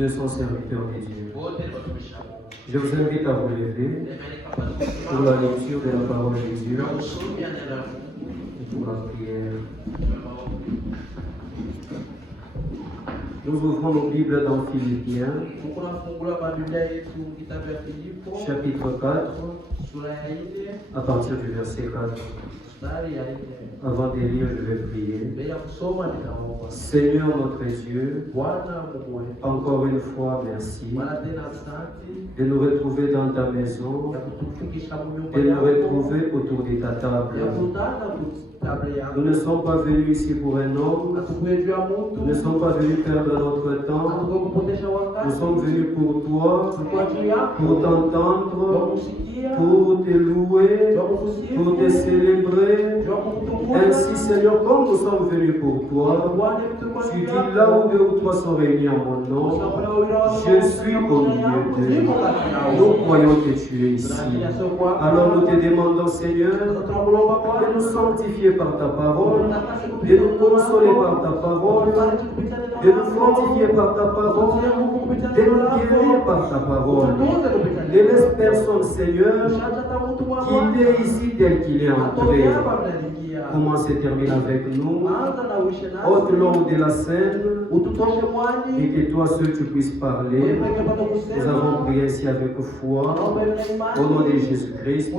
200 serviteurs de Dieu. Je vous invite à vous lever pour la lecture de la parole de Dieu et pour la prière. Nous ouvrons nos Bibles dans Philippiens, chapitre 4, à partir du verset 4. Avant de lire, je vais prier. Seigneur notre Dieu, encore une fois, merci de nous retrouver dans ta maison, de nous retrouver autour de ta table. Nous ne sommes pas venus ici pour un homme, nous ne sommes pas venus perdre notre temps, nous sommes venus pour toi, pour t'entendre, pour te louer, pour te célébrer. Ainsi, Seigneur, comme nous sommes venus pour toi, tu dis là où 2 ou 3 sont réunis en mon nom, je suis au milieu d'eux. Nous croyons que tu es ici. Alors nous te demandons, Seigneur, de nous sanctifier par ta parole, de nous consoler par ta parole, de nous fortifier par ta parole, de nous guérir par ta parole. Ne laisse personne, Seigneur, qu'il est ici tel qu'il est entré. Commence et termine avec nous. Ôte l'ombre de la scène et que toi seul tu puisses parler. Nous avons prié ici avec foi. Au nom de Jésus-Christ.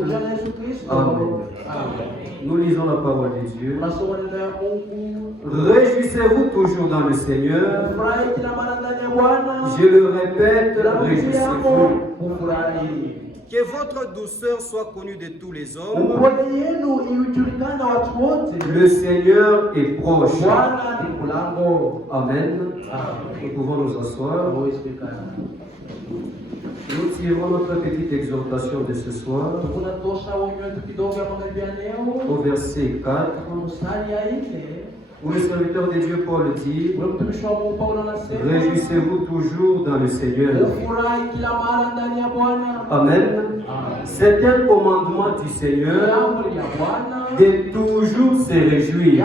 Amen. Nous lisons la parole de Dieu. Réjouissez-vous toujours dans le Seigneur. Je le répète, réjouissez-vous. Que votre douceur soit connue de tous les hommes. Le Seigneur est proche. Amen. Nous pouvons nous asseoir. Nous tirons notre petite exhortation de ce soir au verset 4. Où le serviteur de Dieu Paul dit: réjouissez-vous toujours dans le Seigneur. Amen. C'est un commandement du Seigneur de toujours se réjouir.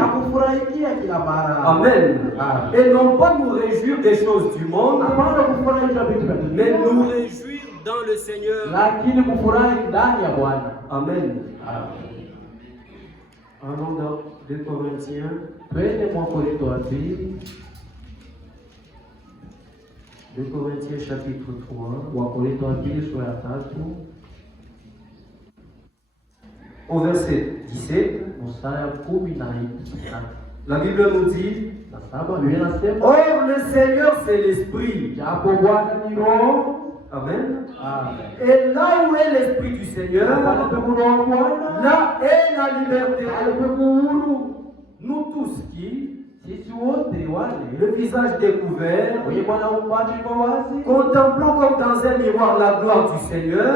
Amen. Et non pas nous réjouir des choses du monde, mais nous réjouir dans le Seigneur. Amen. Allons dans 2 Corinthiens. 2 Corinthiens chapitre 3. Au verset 17. La Bible nous dit: or le Seigneur c'est l'Esprit. Amen. Et là où est l'Esprit du Seigneur, là est la liberté. Nous tous qui, le visage découvert, contemplons comme dans un miroir la gloire du Seigneur,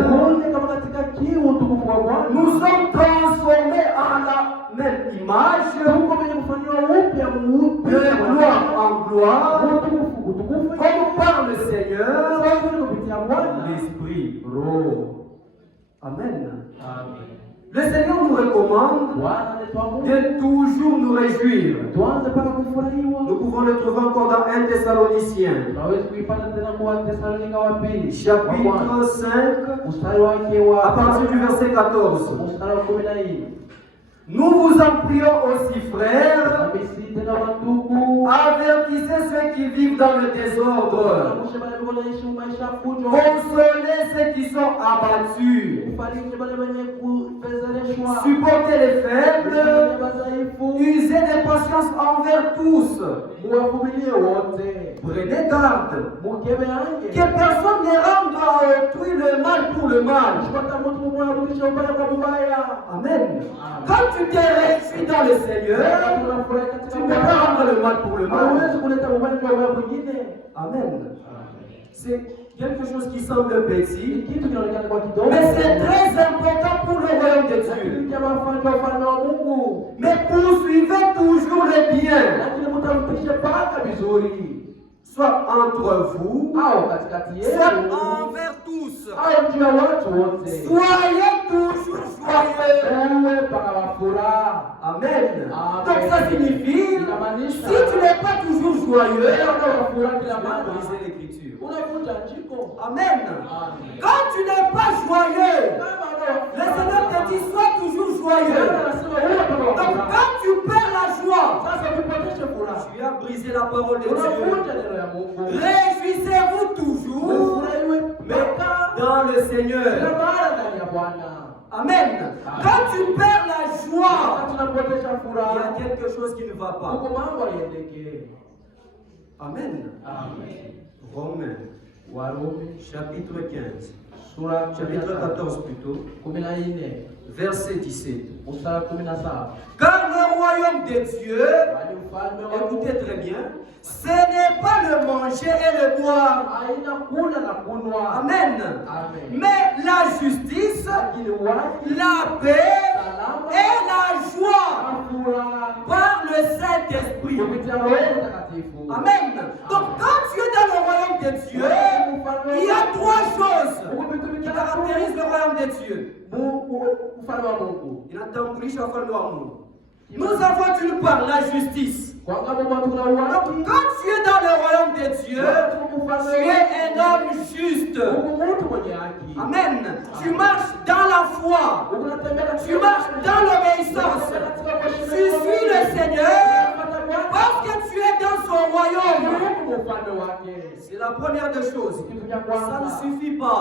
nous sommes transformés en la même image, de gloire en gloire, comme par le Seigneur, l'Esprit. Amen. Le Seigneur nous recommande de toujours nous réjouir. Nous pouvons le trouver encore dans 1 Thessaloniciens, chapitre 5, à partir du verset 14. Nous vous en prions aussi, frères, avertissez ceux qui vivent dans le désordre, consolez ceux qui sont abattus, supportez les faibles, usez de patience envers tous. Prenez garde que personne ne rende à autrui le mal pour le mal. Amen. Quand tu te réjouis dans le Seigneur, tu ne peux pas rendre le mal pour le mal. Amen. C'est quelque chose qui semble petit, mais c'est très important pour le royaume de Dieu. Mais poursuivez toujours le bien, soit entre vous, soit envers tous. Soyez toujours joyeux. Amen. Donc ça signifie, si tu n'es pas toujours joyeux, tu vas briser l'écriture. Amen. Quand tu n'es pas joyeux, le Seigneur te dit sois toujours joyeux. Donc quand tu perds la joie, tu as brisé la parole de Dieu. Réjouissez-vous toujours, mais dans le Seigneur. Amen. Quand tu perds la joie, il y a quelque chose qui ne va pas. Amen. Romains, chapitre 15. Chapitre 14 plutôt. Verset 17. Car le royaume de Dieu, écoutez très bien, ce n'est pas le manger et le boire. Amen. Mais la justice, la paix et la joie par le Saint-Esprit. Amen. Donc quand tu es dans le royaume de Dieu, il y a trois choses qui caractérisent le royaume de Dieu. Nous avons d'une part la justice. Donc, quand tu es dans le royaume de Dieu, tu es un homme juste. Amen. Tu marches dans la foi. Tu marches dans l'obéissance. Tu suis le Seigneur parce que tu es dans son royaume. C'est la première des choses. Ça ne suffit pas.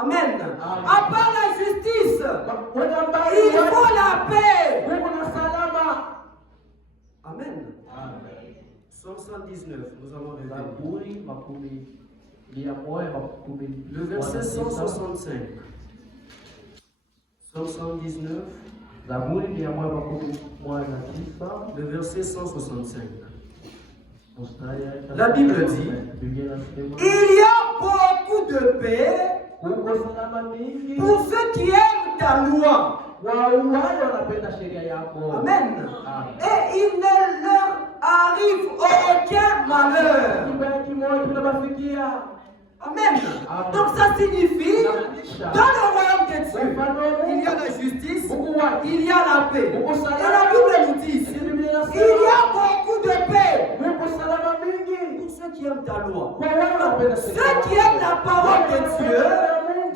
Amen. À part la justice, il faut la paix. Amen. Psaume 119, nous allons le le verset 165. Psaume 119, le verset 165. La Bible dit, il y a beaucoup de paix pour ceux qui aiment ta loi. Amen. Et il ne leur arrive aucun malheur. Amen. Donc ça signifie, dans le royaume de Dieu, il y a la justice, il y a la paix. Et la Bible nous dit, il y a beaucoup de paix pour ceux qui aiment ta loi. Ceux qui aiment la parole de Dieu,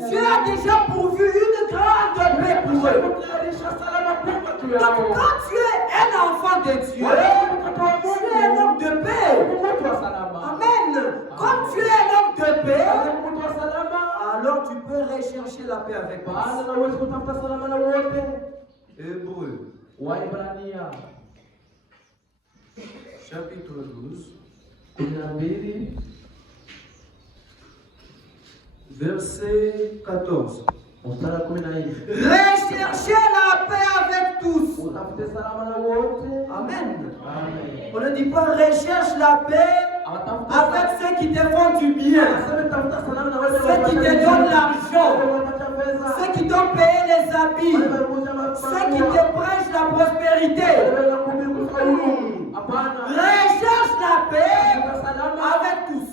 Dieu a déjà pourvu une grande paix pour eux. Donc quand tu es un enfant de Dieu, tu es un homme de paix. Amen. Comme tu es un homme de paix, alors tu peux rechercher la paix avec moi. Hébreu, chapitre 12. Verset 14. Recherchez la paix avec tous. Amen. On ne dit pas recherche la paix avec ceux qui te font du bien, ceux qui te donnent l'argent, ceux qui t'ont payé les habits, ceux qui te prêchent la prospérité. Recherche la paix avec tous.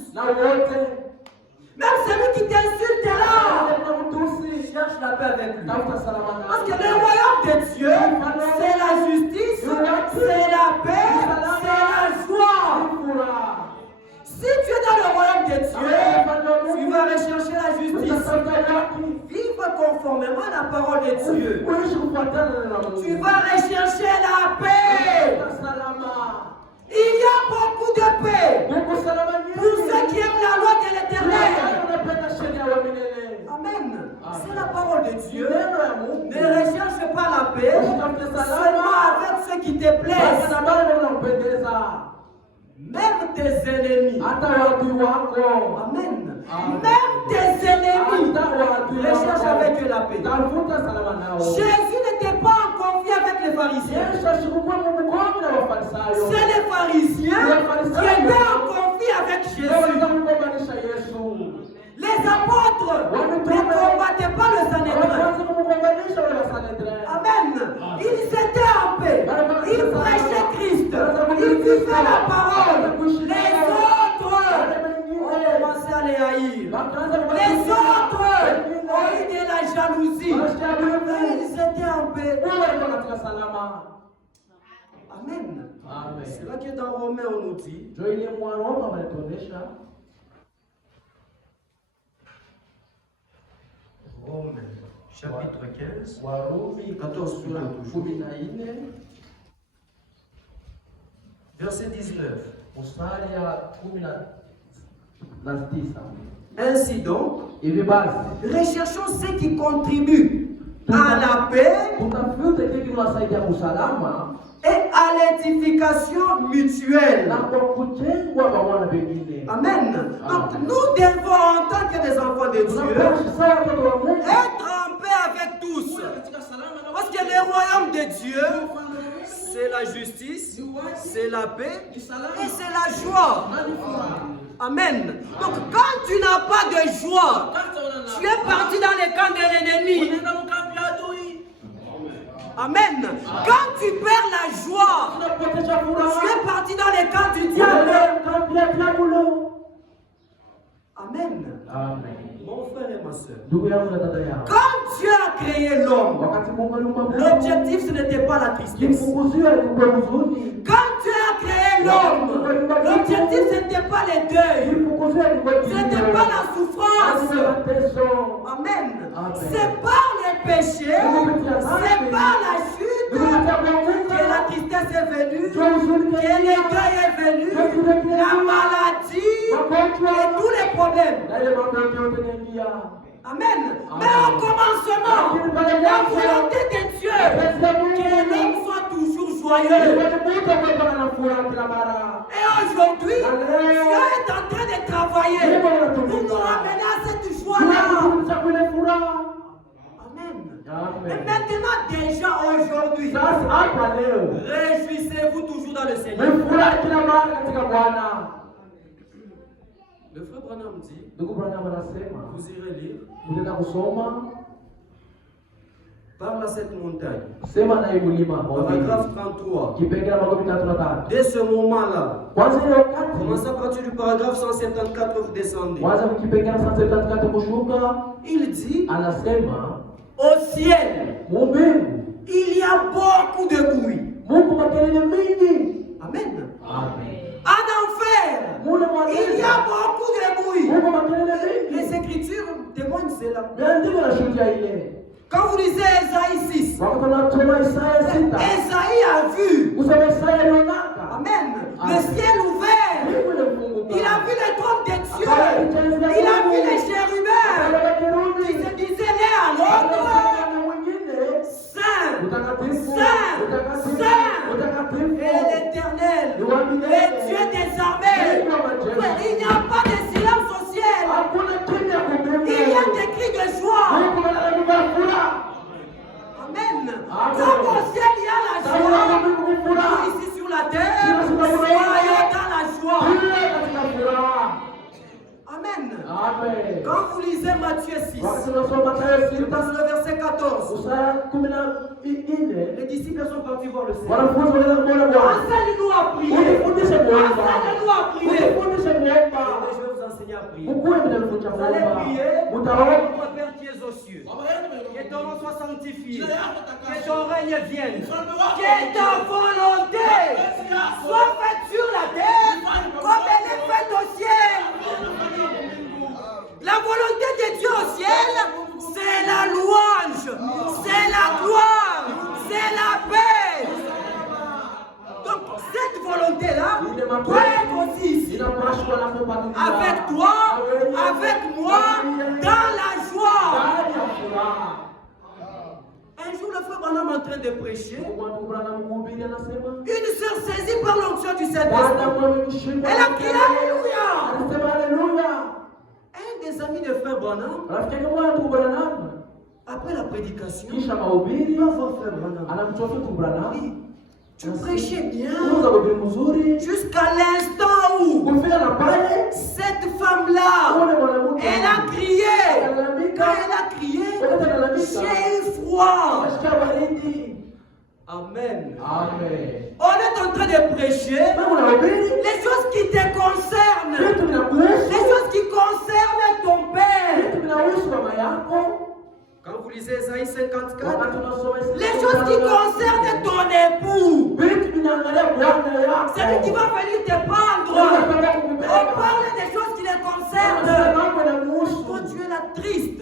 Même celui qui t'insulte là, cherche la paix avec lui. Parce que le royaume de Dieu, c'est la justice, c'est la paix, c'est la joie. Si tu es dans le royaume de Dieu, tu vas rechercher la justice. Vive conformément à la parole de Dieu. Tu vas rechercher la paix. Il y a beaucoup de paix pour ceux qui aiment la loi de l'Éternel. Amen. C'est la parole de Dieu. Ne recherche pas la paix seulement avec ceux qui te plaisent. Même tes ennemis. Amen. Même tes ennemis. Recherche avec eux la paix. Jésus n'était pas en conflit avec les pharisiens. C'est les pharisiens qui étaient en conflit avec Jésus. Les apôtres ne combattaient pas le Sanhédrin. Amen. Ils étaient en paix. Ils prêchaient Christ. Ils vivaient la parole. Les autres ont commencé à les haïr. Les autres ont eu de la jalousie. Ils étaient en paix. Amen. C'est là que dans Romains on nous dit. Romains, chapitre 15. 14 sur verset 19. Ainsi donc, recherchons ce qui contribue à la paix et à l'édification mutuelle. Amen. Donc nous devons, en tant que des enfants de Dieu, être en paix avec tous. Parce que le royaume de Dieu, c'est la justice, c'est la paix et c'est la joie. Amen. Donc quand tu n'as pas de joie, tu es parti dans le camp de l'ennemi. Amen. Quand tu perds la joie, tu es parti dans le camp du diable. Amen. Mon frère et ma soeur, quand Dieu a créé l'homme, l'objectif ce n'était pas la tristesse. Quand Dieu a créé l'homme, l'objectif ce n'était pas les deuils, ce n'était pas la souffrance. Amen. C'est par le péché, c'est par la chute que la tristesse est venue, que le deuil est venu, la maladie et tous les problèmes. Amen. Mais au commencement, la volonté de Dieu, que l'homme soit toujours joyeux. Et aujourd'hui, Dieu est en train de travailler pour nous ramener à cette joie-là. Amen. Et maintenant, déjà aujourd'hui, réjouissez-vous toujours dans le Seigneur. Le frère Branham dit, vous irez lire, parle à cette montagne. Paragraphe 33. Dès ce moment-là, commencez à partir du paragraphe 174, vous descendez. Il dit, au ciel, il y a beaucoup de bruit. Amen. En enfer, il y a beaucoup de bruit. Les Écritures témoignent cela. Quand vous lisez Ésaïe 6, Ésaïe a vu, amen, le ciel ouvert. Il a vu le trône de Dieu. Il a vu les chérubins qui se disaient l'un à l'autre, Saint, Saint, Saint, et l'Éternel, le Dieu des armées. Il n'y a pas de silence au ciel. Il y a des cris de joie. Amen. Comme au ciel il y a la joie, ici sur la terre, soyons dans la joie. Amen. Quand vous lisez Matthieu 6, je passe le verset 14. Les disciples sont partis voir le Seigneur. Enseigne-nous à prier. Enseigne-nous à prier. Je vais vous enseigner à prier. Vous allez prier. Notre Père qui es aux cieux, que ton nom soit sanctifié, que ton règne vienne, que ta volonté soit faite sur la terre comme elle est faite au ciel. La volonté de Dieu au ciel, c'est la louange, c'est la gloire, c'est la paix. Donc cette volonté-là doit être aussi ici, avec toi, avec moi, dans la joie. Un jour, le frère Branham est en train de prêcher. Une sœur saisie par l'onction du Saint-Esprit, elle a crié Alléluia. Un des amis de frère Branham, après la prédication, il va voir frère Branham. Il dit, tu prêchais bien jusqu'à l'instant où cette femme-là, elle a crié. Quand elle a crié, j'ai eu froid. Amen. On est en train de prêcher les choses qui te concernent, les choses qui concernent ton père, vous lisez Ésaïe 54, les choses qui concernent ton époux, c'est lui qui va venir te prendre. On parle des choses qui les concernent. Toi, tu es là triste.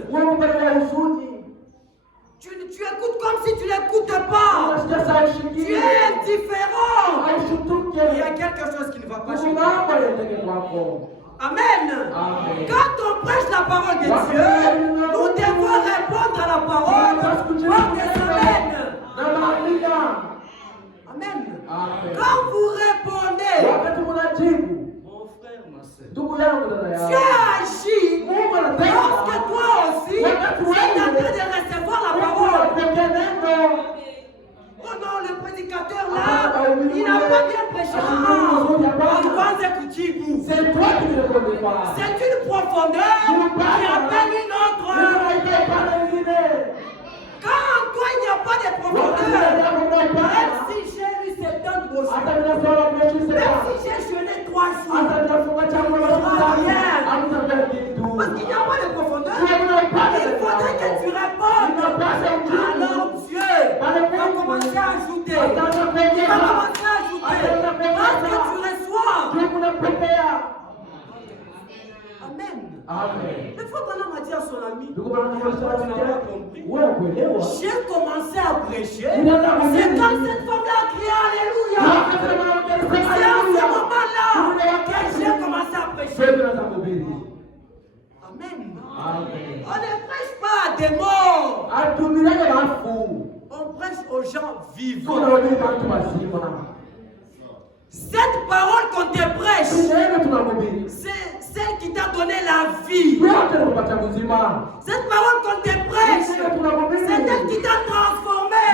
Tu écoutes comme si tu n'écoutes pas. Tu es indifférent. Il y a quelque chose qui ne va pas chez toi. Amen. Quand on prêche la parole de Dieu, nous devons répondre à la parole par des amens. Amen. Quand vous répondez, mon frère, ma soeur, Dieu agit lorsque toi aussi, tu es en train de recevoir la parole. Oh non, le prédicateur là, il n'a pas bien prêché. C'est toi qui ne le connais pas. C'est une profondeur qui appelle une autre. Quand en toi il n'y a pas de profondeur, même si j'ai eu 70 bossus, même si j'ai jeûné 3 jours, rien. Parce qu'il n'y a pas de profondeur. Il faudrait que tu répondes. Alors Dieu va commencer à ajouter. Il va commencer à ajouter. Parce que tu reçois. Amen. Il faut maintenant m'a dit à son ami, tu n'as pas compris. J'ai commencé à prêcher. C'est comme cette femme-là a crié Alléluia. C'est à ce moment-là que j'ai commencé à prêcher. Amen. On ne prêche pas à des morts. On prêche aux gens vivants. Cette parole qu'on te prêche, c'est celle qui t'a donné la vie. Cette parole qu'on te prêche, c'est elle qui t'a transformé.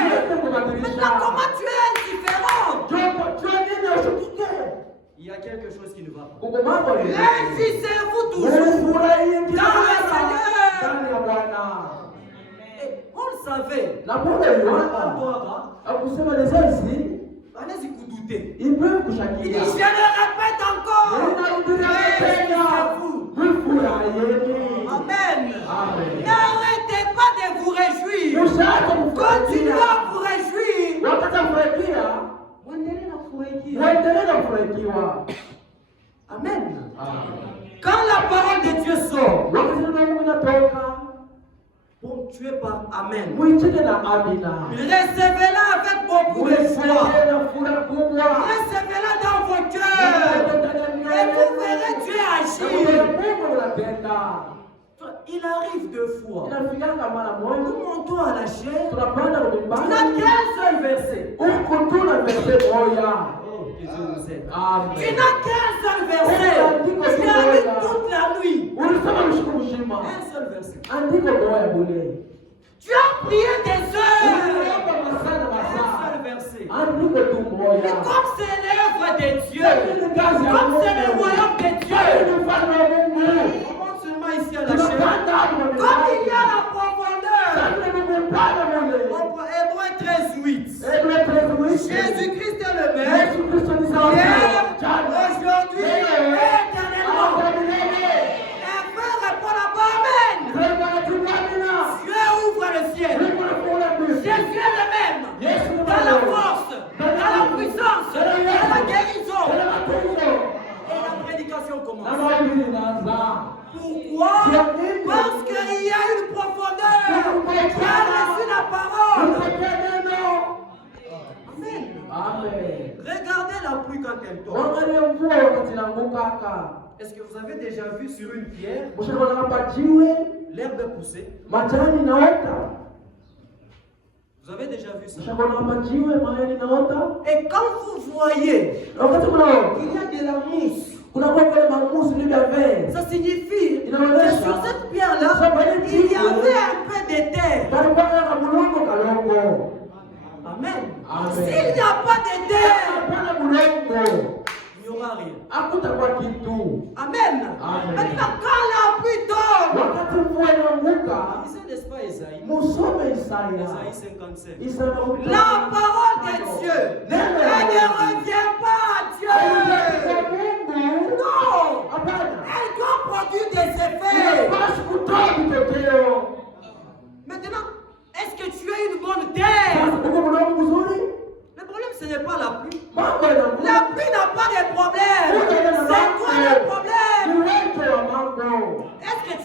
Maintenant, comment tu es indifférent? Il y a quelque chose qui ne va pas. Réjouissez-vous toujours dans le Seigneur. On le savait. Allez-y, vous doutez. Il dit, je le répète encore. Amen. N'arrêtez pas de vous réjouir. Continuez à vous réjouir. Amen. Quand la parole de Dieu sort, ponctué par Amen, recevez-la avec beaucoup de joie. Recevez-la dans vos cœurs. Et vous verrez Dieu agir. Il arrive deux fois. Nous montons à la chair. Tu n'as qu'un seul verset. Tu n'as qu'un seul verset. Tu as lu toute la nuit. Un seul verset. Tu as prié des heures. Un seul verset. Et comme c'est l'œuvre de Dieu, comme c'est le royaume de Dieu, on monte seulement ici à la chair. Comme il y a la profondeur, on prend Hébreux 13:8. Jésus-Christ est le même. Hier, aujourd'hui, éternellement. Un frère répond là-bas, Amen. Dieu ouvre le ciel. Jésus est le même. Dans la force, dans la puissance, dans la guérison. Et la prédication commence. Pourquoi? Parce qu'il y a une profondeur qui a reçu la parole. Amen. Regardez la pluie quand elle tombe. Est-ce que vous avez déjà vu sur une pierre l'herbe pousser? Vous avez déjà vu ça? Et quand vous voyez qu'il y a de la mousse, ça signifie que sur cette pierre-là, il y avait un peu de terre. Amen. S'il n'y a pas de terre, il n'y aura rien. Amen. Maintenant, quand la pluie tombe, c'est n'est-ce pas Esaïe? Esaïe 55. La parole de Dieu, elle ne revient pas à Dieu. Non. Elle doit produire des effets. Maintenant,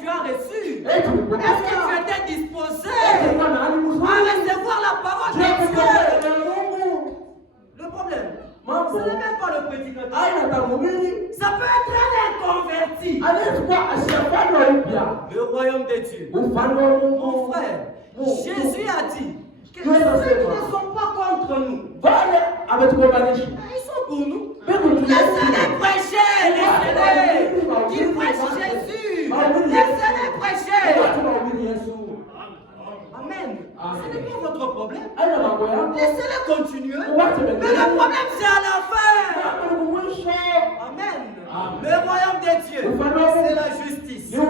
as reçu? Est-ce que tu étais disposé à recevoir la parole de Dieu? Le problème, ce n'est même pas le prédicateur. Ça peut être un inconverti. Le royaume de Dieu. Mon frère, Jésus a dit que ceux qui ne sont pas contre nous, ils sont pour nous. Laissez-les prêcher, laissez-les qui prêchent Jésus. Laissez-les prêcher. Amen. Ce n'est pas votre problème. Laissez-les continuer. Mais le problème, c'est à la fin. Amen. Le royaume de Dieu, c'est la justice, c'est la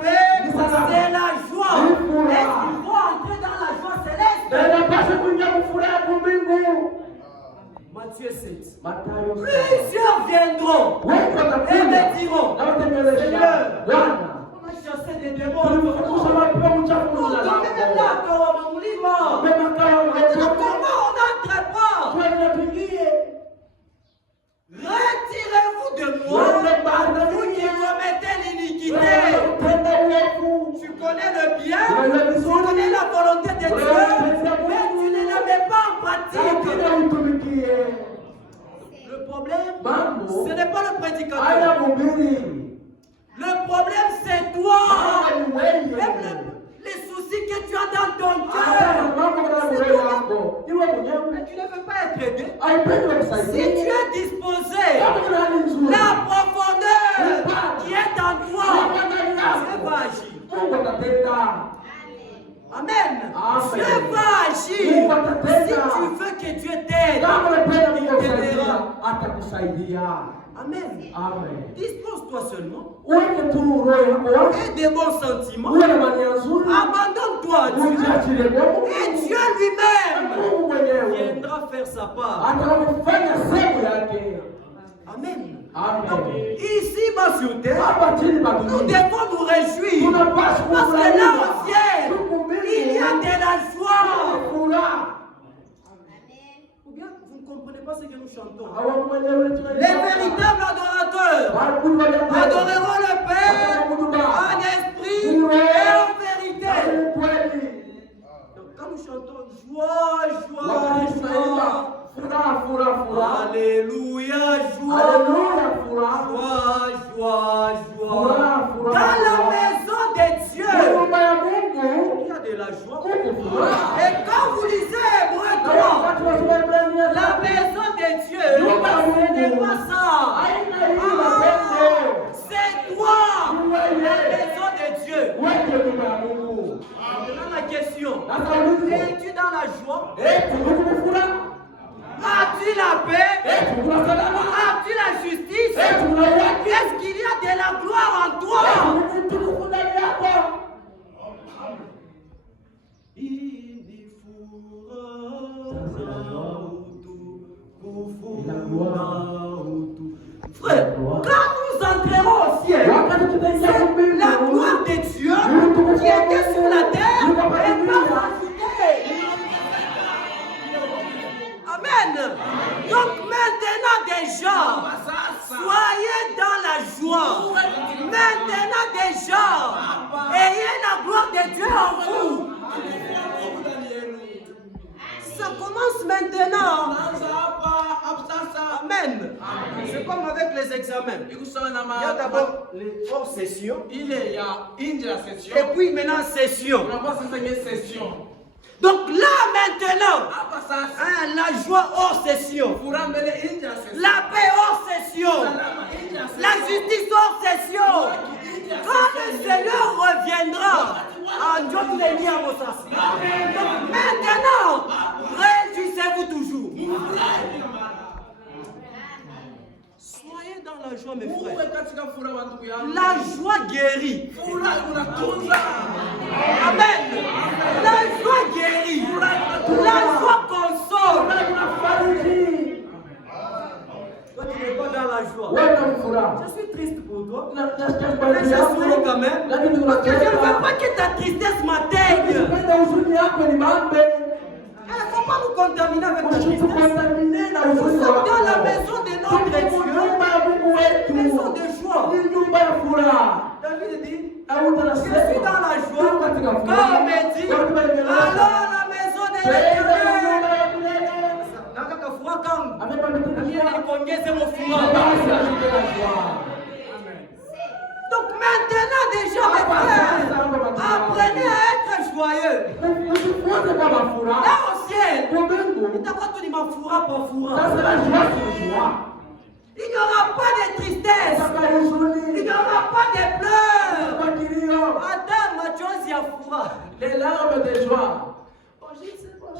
paix, c'est la joie. Est-ce qu'il faut entrer dans la joie céleste? Matthieu 7. Plusieurs viendront et me diront, Seigneur, on a chassé des démons. Comment on n'entre pas? Retirez-vous de moi, vous qui commettez l'iniquité. Tu connais le bien, tu connais la volonté de Dieu, mais tu ne la mets pas en pratique. Le problème, ce n'est pas le prédicateur. Le problème, c'est toi. Même les soucis que tu as dans ton cœur. Mais tu ne veux pas être aidé. Si tu es disposé, la profondeur qui est en toi, Dieu va agir. Amen. Dieu va agir. Si tu veux que Dieu t'aide, il t'aidera. Amen. Dispose-toi seulement. Et des bons sentiments. Abandonne-toi à Dieu. Et Dieu lui-même viendra faire sa part. Amen. Donc, ici, bas sur terre, nous devons nous réjouir. Parce que là au ciel, il y a de la joie. Ou bien, vous ne comprenez pas ce que nous chantons. Les véritables adorateurs adoreront le Père en esprit et en vérité. Donc, quand nous chantons joie, joie, joie. Alléluia, joie, joie, joie. Dans la maison de Dieu, il y a de la joie. Et quand vous lisez Hébreu 3, la maison de Dieu, ce n'est pas ça. C'est toi, la maison de Dieu. Maintenant la question, es-tu dans la joie? As-tu la paix? As-tu la justice? Est-ce qu'il y a de la gloire en toi? Frère, quand nous entrerons au ciel, la gloire de Dieu qui était sur la terre est pas ajoutée. Amen. Donc maintenant déjà, soyez dans la joie. Maintenant déjà, ayez la gloire de Dieu en vous. Ça commence maintenant. Amen. C'est comme avec les examens. Il y a d'abord les hors sessions. Et puis maintenant session. Donc là maintenant, la joie hors session, la paix hors session, la justice hors session. Quand le Seigneur reviendra, donc maintenant, réjouissez-vous toujours. Soyez dans la joie, mes frères. La joie guérit. Amen. La joie guérit. La joie console. Toi, tu n'es pas dans la joie. Je suis triste pour toi. Mais je souris quand même. Parce que je ne veux pas que ta tristesse m'atteigne. Il ne faut pas nous contaminer avec ta tristesse. Nous sommes dans la maison de notre Dieu. Maison de joie. David dit, Je suis dans la joie. Quand on me dit, alors la maison de l'Éternel. Donc maintenant déjà, mes frères, apprenez à être joyeux. Là au ciel, il t'a pas tout dit ma fourra pour fourra. Il n'y aura pas de tristesse. Il n'y aura pas de pleurs. Adam, ma chose, il y a fourra. Les larmes de joie.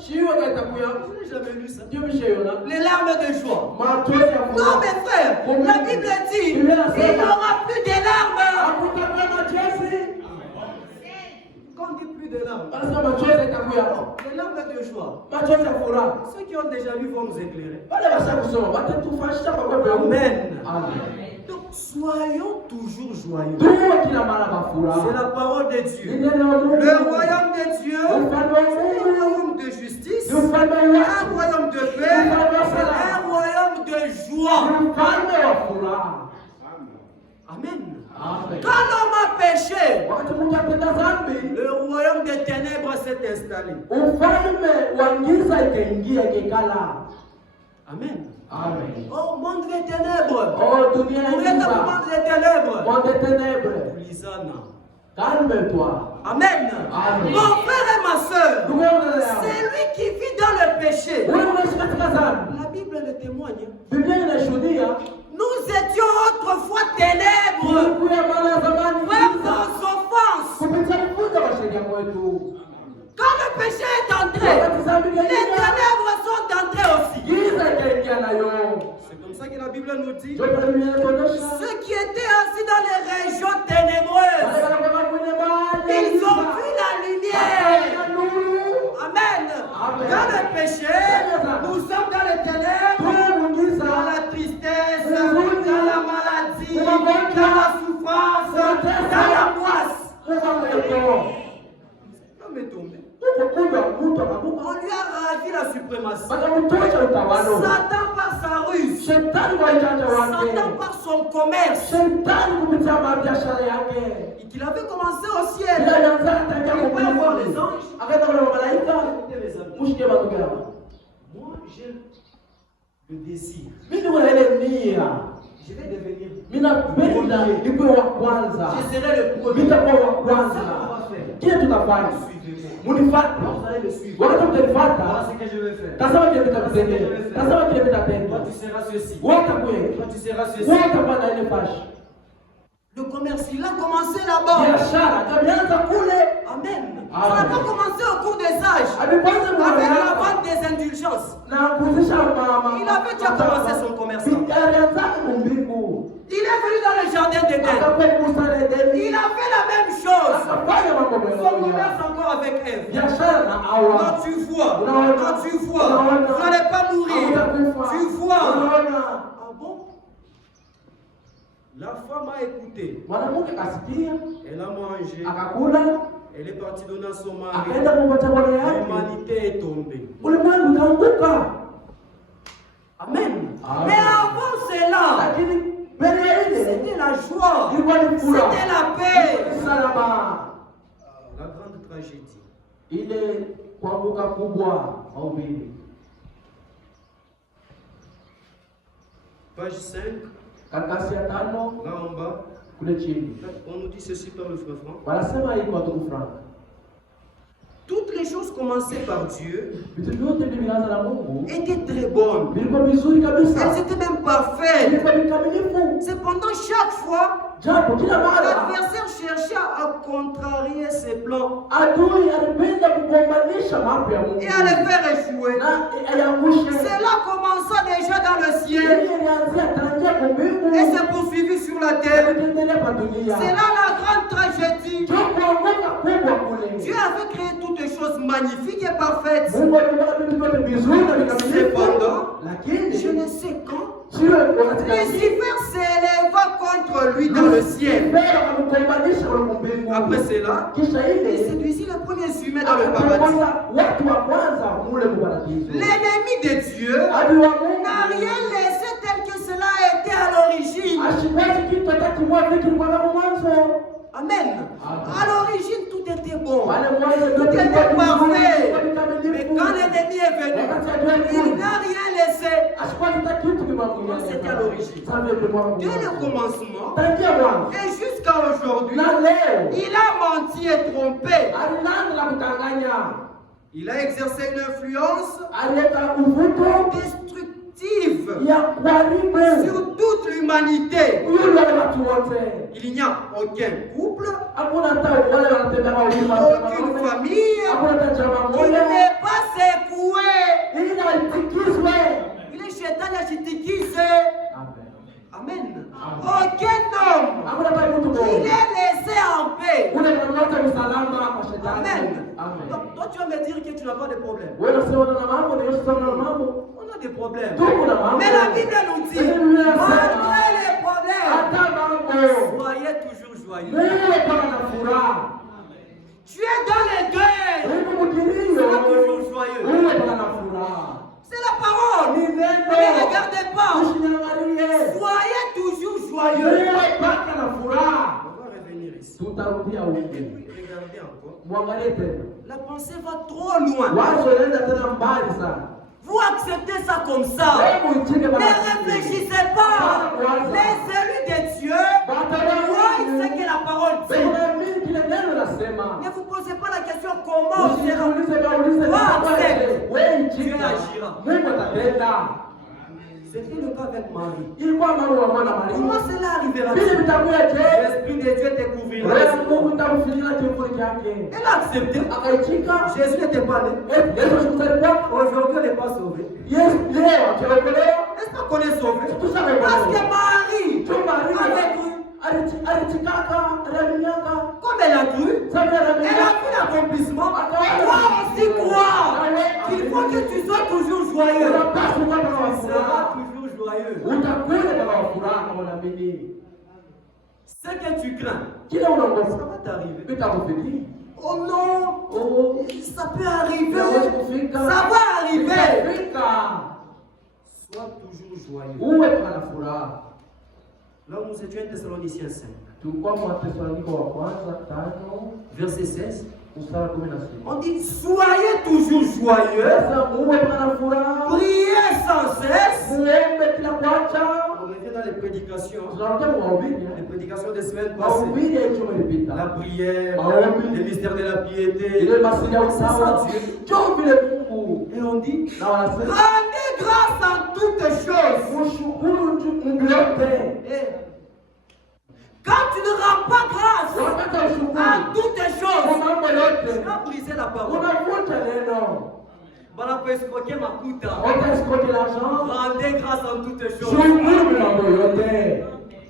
Je n'ai jamais lu ça. Les larmes de joie. Non, mes frères, la Bible dit il n'y aura plus de larmes. Quand on dit plus de larmes, les larmes de joie. Ceux qui ont déjà lu vont nous éclairer. Amen. Donc soyons toujours joyeux. C'est la parole de Dieu. Le royaume de Dieu, un royaume de justice, un royaume de paix, un royaume de joie. Amen. Quand l'homme a péché, le royaume des ténèbres s'est installé. Amen. Oh, monde des ténèbres. Monde des ténèbres. Lisana. Calme-toi. Amen. Mon frère et ma soeur, c'est lui qui vit dans le péché. La Bible le témoigne. Nous étions autrefois ténèbres. Par nos offenses. Quand le péché est entré, les ténèbres sont entrées aussi. C'est comme ça que la Bible nous dit. Ceux qui étaient assis dans les régions ténébreuses, ils ont vu la lumière. Amen. Dans le péché, nous sommes dans les ténèbres, dans la tristesse, dans la maladie, dans la souffrance, dans l'angoisse. On lui a ravi la suprématie. Satan par sa ruse, Satan par son commerce, qu'il avait commencé au ciel. Il pouvait voir les anges. Moi j'ai le désir. Je vais devenir. Je serai le premier. Ça, on va faire. Vous allez me suivre. Voilà ce que je vais faire. Toi, tu seras ceci. Toi, tu seras ceci. Le commerce, il a commencé là-bas. Amen. Ça n'a pas commencé au cours des âges. Avec la vente des indulgences. Il avait déjà commencé son commerce. Il est venu dans le jardin d'Éden. Il a fait la même chose. Son commerce encore avec Ève. Quand tu vois, vous n'allez pas mourir. Tu vois. Ah bon? La femme a écouté. Elle a mangé. Elle est partie donner à son mari. L'humanité est tombée. Amen. Mais avant cela, c'était la joie. C'était la paix. La grande tragédie. Page 5. Là en bas. On nous dit ceci par le frère Franck. Toutes les choses commencées par Dieu étaient très bonnes. Elles étaient même parfaites. Cependant, chaque fois, l'adversaire cherchait à contrarier ses plans et à les faire échouer. Cela commença déjà dans le ciel et s'est poursuivi sur la terre. C'est là la grande tragédie. Dieu avait créé toutes les choses magnifiques et parfaites. Cependant, je ne sais quand, Lucifer s'éleva contre lui dans le ciel. Après cela, il séduisit les premiers humains dans le paradis. L'ennemi de Dieu n'a rien laissé tel que cela a été à l'origine. Amen. À l'origine, tout était bon. Tout Tout était parfait. Mais quand l'ennemi est venu, il n'a rien laissé. C'était à l'origine. Dès le commencement et jusqu'à aujourd'hui, il a menti et trompé. Il a exercé une influence destructive sur toute l'humanité. Il n'y a aucun couple, aucune famille qui n'est pas secoué. Il est chétan, il est Amen. Aucun homme il est laissé en paix. Amen. Donc, toi, tu vas me dire que tu n'as pas de problème. On a des problèmes. Mais la Bible nous dit, malgré les problèmes, soyez toujours joyeux. Tu es dans les deuils, sois toujours joyeux. C'est la parole. Ne regardez pas. Soyez toujours joyeux. On va revenir ici. Regardez encore. La pensée va trop loin. Vous acceptez ça comme ça. Ne réfléchissez pas. Les élus de Dieu, voient ce que la parole dit. Ne vous posez pas la question comment Dieu agira. C'était le cas avec Marie. Comment cela arrivera-t-il? L'Esprit de Dieu découvrira. Elle a accepté. Jésus n'était pas né. Aujourd'hui, elle n'est pas sauvée. Est-ce qu'on est sauvé? Parce que Marie avait cru. Comme elle a cru, elle a vu l'accomplissement. Toi aussi crois qu'il faut que tu sois toujours joyeux. Tu seras toujours joyeux. Ce que tu crains, ça va t'arriver. Oh non, ça peut arriver. Ça va arriver. Sois toujours joyeux. Là où nous étions, Thessaloniciens 5. Verset 16. On dit soyez toujours joyeux. Priez sans cesse. On revient dans les prédications. Les prédications des semaines passées. La prière, le mystère de la piété. Et on dit rendez grâce en toutes choses. Quand tu ne rends pas grâce à toutes choses, tu vas briser la parole. Voilà pour escroquer ma coûte. Rendez grâce en toutes choses.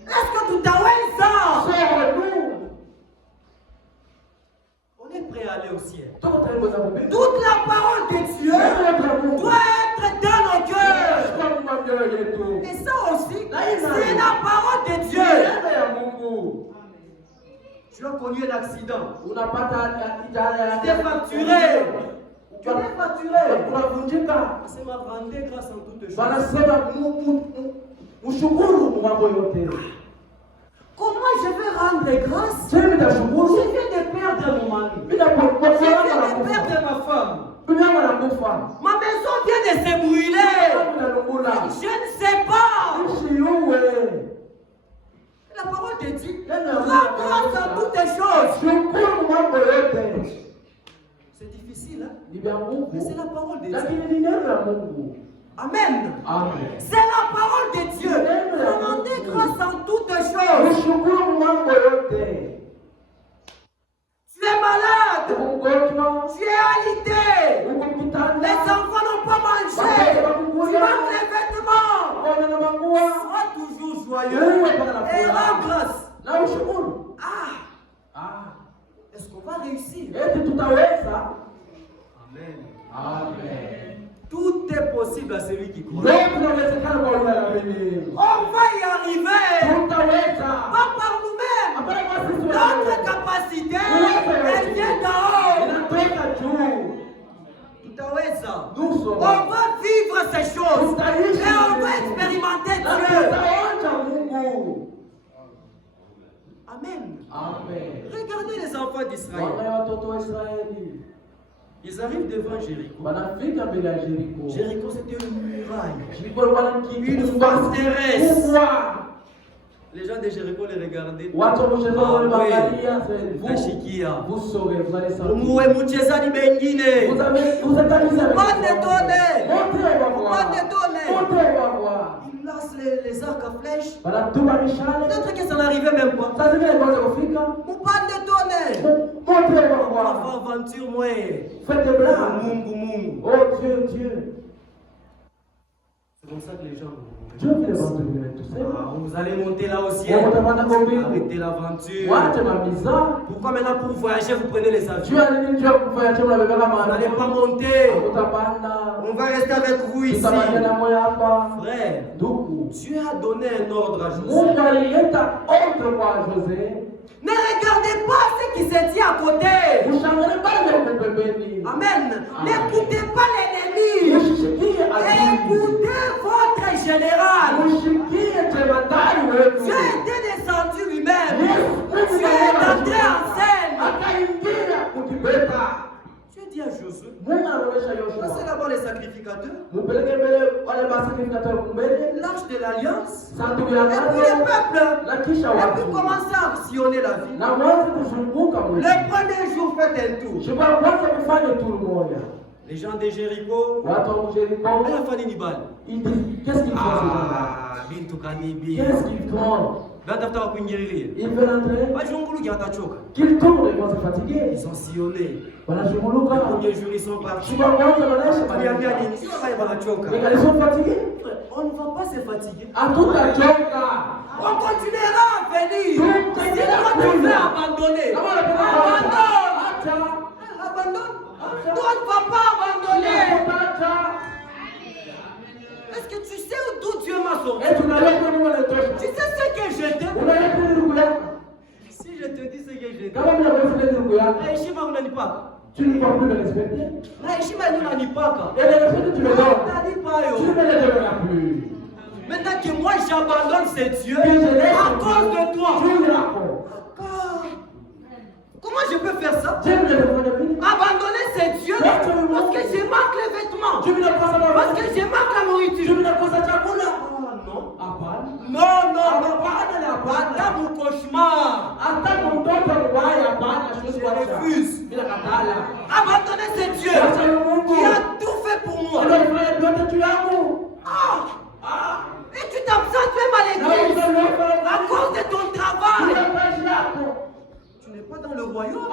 Est-ce que tu t'as ça? On est prêt à aller au ciel. Toute la parole de Dieu doit être dans nos cœurs. Et ça aussi, c'est la parole de Dieu. Tu as connu un accident. Tu t'es facturé. Tu t'es facturé. C'est ma rendez grâce en toutes choses. Comment je vais rendre grâce? Je viens de perdre mon mari. Je viens de perdre ma femme. Ma maison vient de se brûler. Je ne sais pas. La parole te dit, rends grâce à toutes les choses. C'est difficile, hein? Mais c'est la parole de Dieu. Amen. C'est la parole de Dieu. Rendez grâce en toutes choses. Tu es malade. Tu es alité. Les enfants n'ont pas mangé. Tu manques les vêtements. Sois toujours joyeux et rends grâce. Est-ce qu'on va réussir? Amen. Tout est possible à celui qui croit. On va y arriver. Pas par nous-mêmes. Notre capacité, elle vient d'en haut. On va vivre ces choses. Et on va expérimenter Dieu. Amen. Amen. Regardez les enfants d'Israël. Wangalia watoto wa Israeli. Ils arrivent devant Jéricho. Wanafika mbele ya Jericho. Jéricho, c'était une muraille. Jericho ilikuwa ni kitu Une forteresse. kubwa. Les gens de Jéricho les regardaient. Watu wa Jericho waliangalia Kashikia. vous saurez, vous allez savoir. Muwe mchezaji mengine. Vous êtes amusés avec Pas détonner. Montrez, on va voir. Pas détonner. Montrez, on va voir. Ils lancent les arcs à flèches. Wanatuma mishale. Peut-être que ça n'arrivait même pas. Sasa hivi kwanza kufika. Pas détonner. Montrez, on va On va voir. faire aventure, moi. Faites des blagues. Mungu, Mungu. Oh Dieu, Dieu. C'est comme ça que les gens. Dieu me demande de venir tout seul. Vous allez monter là au ciel. Arrêtez l'aventure. Wacha mamiza. Pourquoi maintenant pour voyager vous prenez les avions? Dieu a dit Dieu kufanya chakula beba Vous kama n'allez pas monter. utapanda. On va rester avec vous ici. Tutabaki na moyo hapa. Frère, Ndugu. Dieu a donné un ordre à José. Mungu alileta ordre kwa José. Ne regardez pas ce qui se dit à côté. Ushangalie pale kwa pembeni. Amen. N'écoutez pas l'ennemi. Ushikie adui. Écoutez votre général. Ushikie jemadari wetu. Dieu était descendu lui-même. Dieu est entré en scène. Akaingia kutibeta. Dieu dit à Josué, Mungu anaonyesha passez Yoshua. d'abord les sacrificateurs, Mupeleke mbele wale masakrifikatori mbele. l'arche de l'alliance, Sanduku ya et puis le agano. peuple. Na kisha Et puis watu. commencez à sillonner la ville. Na mwanze kuzunguka mwezi. Le premier jour, faites un tour. Je vais kwanza kufanya turu moja. Les gens de Jéricho, Watu wa Jericho. mais la famille Nibal. Ils disent, qu'est-ce qu'ils font ces gens-là? Bintu Kanibi. Qu'est-ce qu'ils font? Batafuta wakuingililie. Ils veulent entrer. Bajunguluki watachoka. Qu'ils tournent, ils vont se fatiguer. Ils ont sillonné. Wanazunguluka. Le premier jour, ils sont partis. Siku ya kwanza wanaisha Waliambia madini. nini? Sio wale wanachoka. Ils sont fatigués. On ne va pas se fatiguer. Hatutachoka. On continuera à venir. Si toi tu veux abandonner, abandonne. Abandonne. Toi ne vas pas abandonner. Est-ce que tu sais d'où Dieu m'a sorti? Tu sais ce que j'étais? Si je te dis ce que j'étais, heshima unanipaka. Tu ne vas plus le respecter. Na heshima yenyewe unanipaka. Et le respect que tu me donnes, Unanipa tu yo. ne me le donneras plus. Maintenant que moi j'abandonne ce Dieu Et je laisse à cause de toi. Tu me racontes. Comment je peux faire ça? Dieu me le donne. Abandonner ce Dieu parce que je manque les vêtements. Tu me le passes à la Parce que je manque la Tu nourriture. me le passes à Tchakoula. Non. Hapana. Non, non, non. Hapana, hapana. Hata mon cauchemar. Hata mtoto mbaya hapana, siwezi Je kuacha. refuse. Bila katala. Abandonner ce Dieu Acha Mungu. qui a tout fait pour moi. Ndio ifanye vyote juu yangu. Et tu t'absentes même à l'église à cause de ton travail. Tu n'es pas dans le royaume.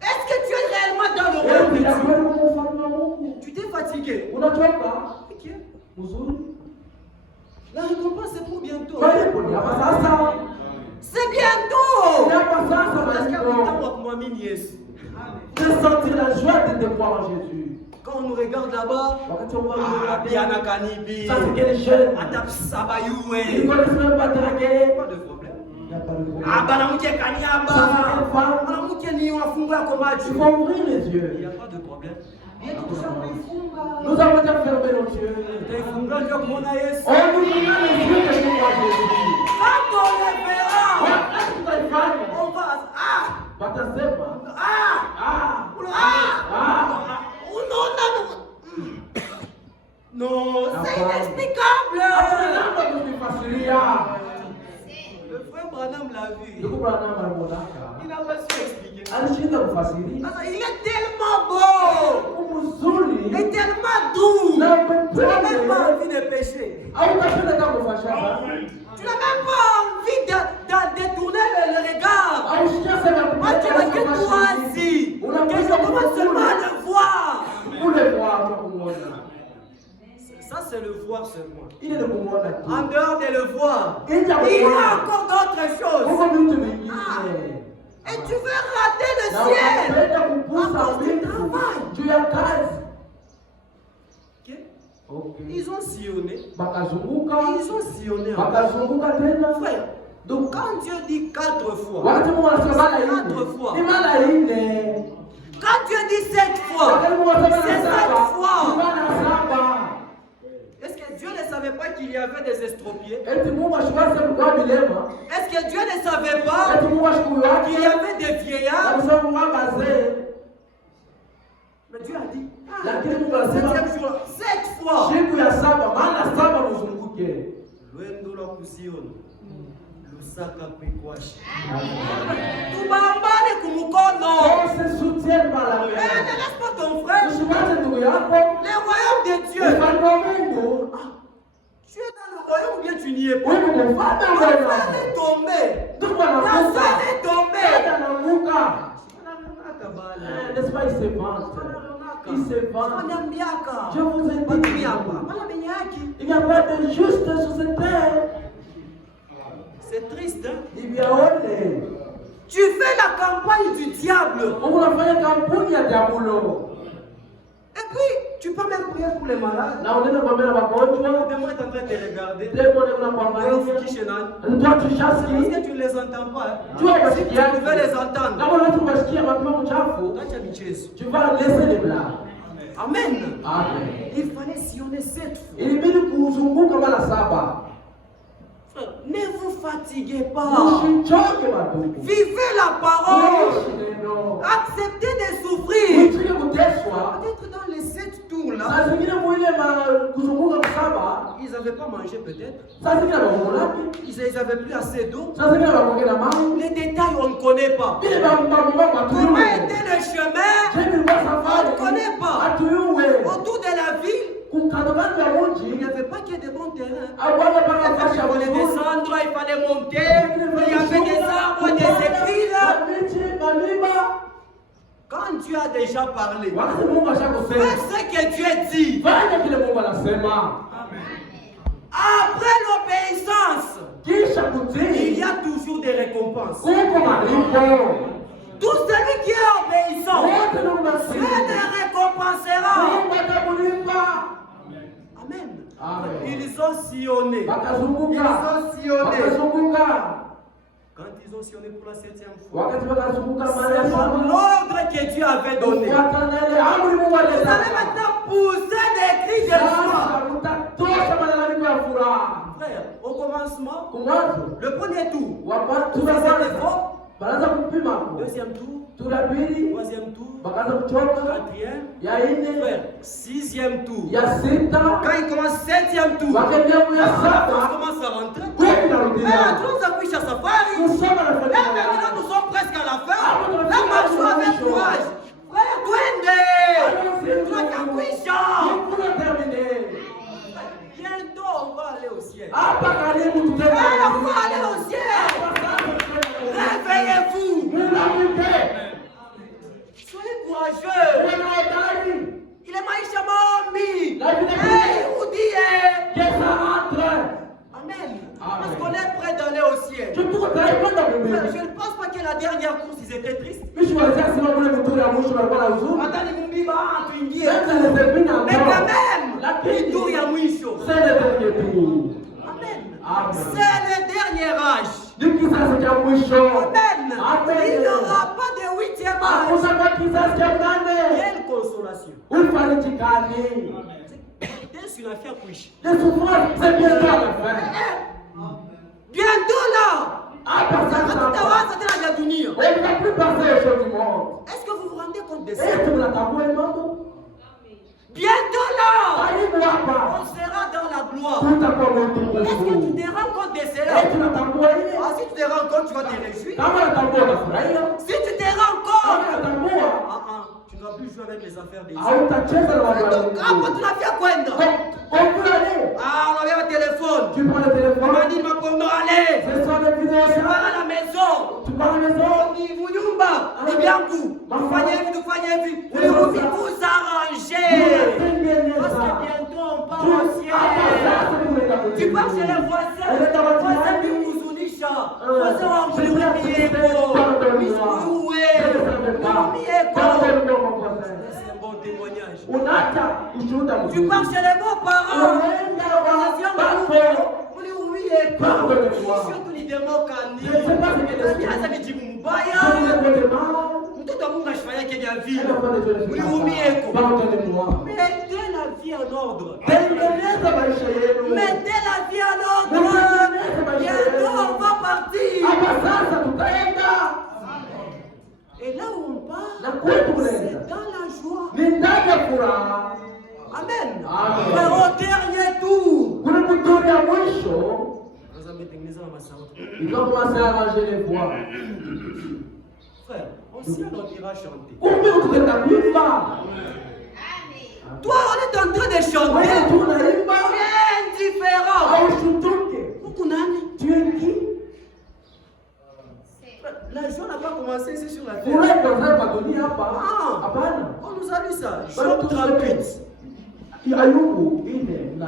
Est-ce que tu es réellement dans le royaume de Dieu? Tu t'es fatigué. Ok. La récompense c'est pour bientôt. C'est bientôt. Est-ce qu'il y a longtemps que moi mine yes? De sentir la joie de te croire en Jésus. Quand on nous regarde là-bas, Wakati on va regarder, Biana Kanibi, ça c'est quel jeune. Adap Sabayoué, Ils connaissent même pas draguer. pas de problème. Il n'y a pas de problème. Banamuke Kanyaba, Banamuke ni wafunga Il komachu. faut ouvrir les Il yeux. n'y a pas de problème. Nous avons déjà fermé nos yeux. On ouvrira les yeux de ce roi Jésus. Quand on les verra, Wakati tutaifanya, on va. watasema, Non, c'est Hakuna inexplicable. namna kukifasiria. Le frère Branham l'a vu. Ndugu Branham alimonaka. Il n'a pas su expliquer. Alishinda kufasiri. Il est tellement beau Mzuri. et tellement doux. Na Tu n'as même mpole. pas envie de pécher. Hautapenda kama kufashana. Tu n'as même pas envie de détourner le regard. Haushikia sema Moi, tu n'as que toi ici. Que je commence seulement à le voir. Ule voir kumuona. Ça, c'est le voir seulement. Ile ni kumuona tu. En dehors de le voir, Nje ya il y a kuona. encore d'autres choses. Huko vitu vingine. Et tu veux rater le Na ciel unapenda à kugusa cause du vitu travail. juu ya kazi. Ok? Okay. Ils ont sillonné. Bakazunguka. Ils ont sillonné. encore. Bakazunguka tena. Frère, donc quand Dieu dit 4 fois, Wakati Mungu anasema mara Quatre nne. fois. Ni mara nne. quand Dieu dit 7 fois, Wakati Mungu anasema c'est mara 7 saba. Ni fois. mara saba. Est-ce que Dieu ne savait pas qu'il y avait avait des estropiés? Est-ce que Est-ce que Dieu ne savait pas qu'il y avait des vieillards? Mais Dieu a dit, septième jour, 7 fois. Lwendo la kuziona. Lusaka kwikwashi. Tubambane kumukono. Ne laisse pas ton frère. Le royaume de Dieu. Tu es dans le royaume ou bien tu n'y es pas? Ton frère est tombé. Ta soeur est tombée. N'est-ce pas, il se vante. Il se vante. Je vous ai dit, il n'y a pas de juste sur cette terre. C'est triste, hein? Tu fais la campagne du diable. Et puis, tu peux même prier pour les malades. Moi, est en train de regarder. Toi, tu chasses qui? Est-ce que tu ne les entends pas? Si tu pouvais les entendre. Tu vas laisser les blagues. Amen. Amen. Il fallait sillonner 7 fois. Ne vous fatiguez pas. Vivez la parole. Acceptez de souffrir. Peut-être dans les 7 tours là, ils n'avaient pas mangé peut-être. Ils n'avaient plus assez d'eau. Les détails on ne connaît pas. Comment était le chemin? On ne connaît pas. Autour de la ville, il n'y avait pas que de bons terrains. Il fallait descendre, il fallait monter. Il y avait des arbres, des épines. Quand Dieu a déjà parlé, fais ce que Dieu dit. Après l'obéissance, il y a toujours des récompenses. Tout celui qui est obéissant, Dieu le récompensera. Amen. Ils ont sillonné. Quand ils ont sillonné pour la 7e fois, c'est l'ordre que Dieu avait donné. Vous allez maintenant pousser des cris de joie. Frère, au commencement, le premier tour, vous faisiez des faux. Deuxième tour, troisième tour, quatrième, frère, 6e tour. Quand il commence 7e tour, on commence à rentrer. Nous appuie à safari. Et maintenant nous sommes presque à la fin. Là, marchons avec courage. Frère, bientôt on va aller au ciel. On va aller au ciel. Réveillez-vous. Soyez courageux. Il est maïcha mommi. Amen. Parce qu'on est prêt d'aller au ciel. Je ne pense pas que la dernière course, ils étaient tristes. Mais quand même, il tourne à mouicho. Amen. C'est le dernier âge. Amen. Il n'y aura pas de 8e âge. Quelle consolation. C'est une affaire couche. Bientôt là. Est-ce que vous vous rendez compte de ça? Bientôt là, on sera dans la gloire. Est-ce que tu te rends compte de cela? Si tu te rends compte, tu vas te réjouir. Si tu te rends compte, tu ne vas plus jouer avec les affaires des gens. Après, tu n'as fait quoi? On avait un téléphone. Tu prends le téléphone. On m'a dit, ma porno, allez. Tu pars à la maison. Tu pars à la maison. Vous arrangez. Parce que bientôt on part au ciel. Tu pars chez les voisins. Voisins du Mouzunisha. Voisins en Mouzumieko. C'est un bon témoignage. Tu pars chez les beaux-parents. Mettez la vie vie en ordre. Tengeneza maisha yenu. Mettez la vie en ordre. Bientôt on va partir. Hapa sasa tutaenda. Et là où on part, Na kwetu c'est kunaenda. dans la joie. Ni ndani ya furaha. Amen. Amen. Mais au dernier tour, Kuna mturi ya mwisho. nous allons tengeneza na masauti. Ils vont commencer à arranger les voix. Frère, on s'y ira chanter. Kumbe tutaenda kuimba. Toi, on est en train de chanter. Wewe tunaimba. Tu es indifférent. Haushtuke. Huku nani? Tu es qui? La joie n'a pas commencé ici sur la terre. Furaha ikaanza kwa dunia hapa. Ah. Hapana. On nous a dit ça. Job 38. Ayubu 4:8.